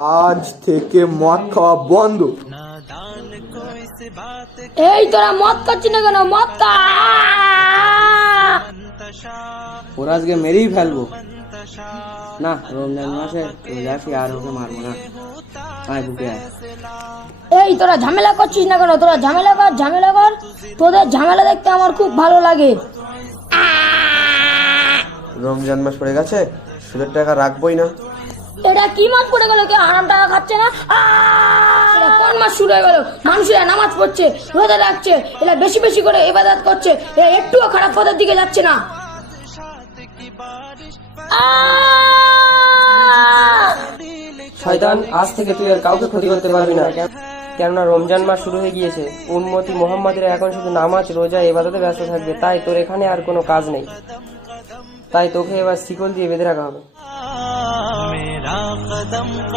আজ থেকে মদ খাওয়া বন্ধ। এই তোরা মদ খাচ্ছিস না কেন? মদ খা। ওরা আজকে মেরেই ফেলবো না। রমজান মাসে রোজাছি আর ওকে মারবো না। আয় বুকে আয়। এই তোরা ঝামেলা করছিস না কেন? তোরা ঝামেলা কর, ঝামেলা কর। তোদের ঝামেলা দেখতে আমার খুব ভালো লাগে। রমজান মাস পড়ে গেছে, সুদের টাকা রাখবোই না। এটা কি মাস পড়ে গেল? কেউ হারাম টাকা খাচ্ছে না? এটা কোন মাস শুরু হয়ে গেল? মানুষেরা নামাজ পড়ছে, রোজা রাখছে, এরা বেশি বেশি করে ইবাদত করছে, এরা একটুও খারাপ পথের দিকে যাচ্ছে না। শয়তান, আজ থেকে তুই আর কাউকে ক্ষতি করতে পারবি না, কেননা রমজান মাস শুরু হয়ে গিয়েছে। উম্মতি মুহাম্মাদের এখন শুধু নামাজ, রোজা, ইবাদতে ব্যস্ত থাকবে। তাই তোর এখানে আর কোনো কাজ নেই। তাই তোকে এবার শিকল দিয়ে বেঁধে রাখা হবে।